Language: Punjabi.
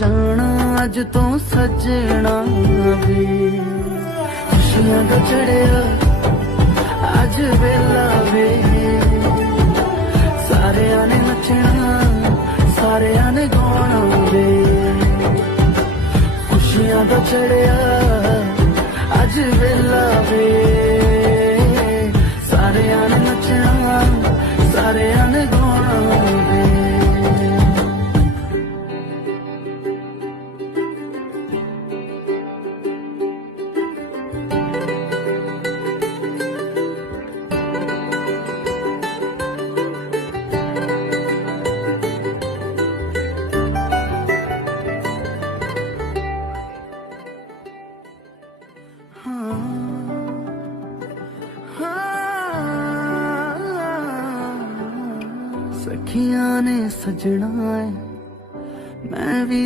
ਜਾਣਾ ਅੱਜ ਤੋਂ ਸੱਜਣਾ ਵੇ, ਖੁਸ਼ੀਆਂ ਦਾ ਚੜਿਆ ਅੱਜ ਵੇਲਾ ਵੇ, ਸਾਰਿਆਂ ਨੇ ਨੱਚਣਾ ਸਾਰਿਆਂ ਨੇ ਗਾਉਣਾ ਵੇ, ਖੁਸ਼ੀਆਂ ਦਾ ਚੜਿਆ ਅੱਜ ਵੇਲਾ ਵੇ, ਸਾਰਿਆਂ ਨੇ ਨੱਚਣਾ ਸਾਰਿਆਂ ਨੇ ਗਾਉਣਾ ਵੇ। सखियां ने सजना है मैं भी